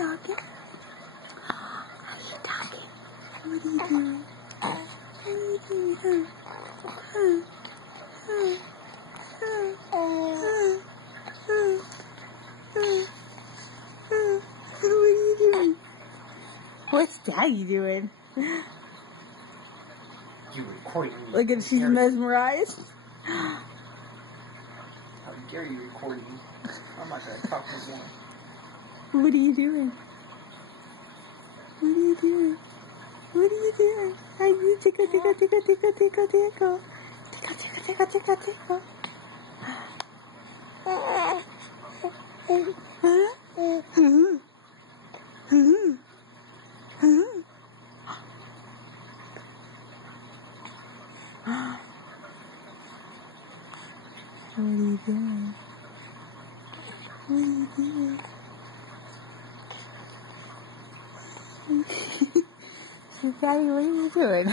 talking? Are you talking? What are you doing? What are you doing, What are you doing? What's Daddy doing? You recording me. Look at, she's mesmerized. How dare you record me? I'm not going to talk again. What are you doing? What are you doing? What are you doing? Are you tickle, tickle, tickle, tickle, tickle, tickle. Tickle, tickle, tickle, tickle, tickle. Huh? What are you doing? What are you doing? So, Daddy, what are you doing?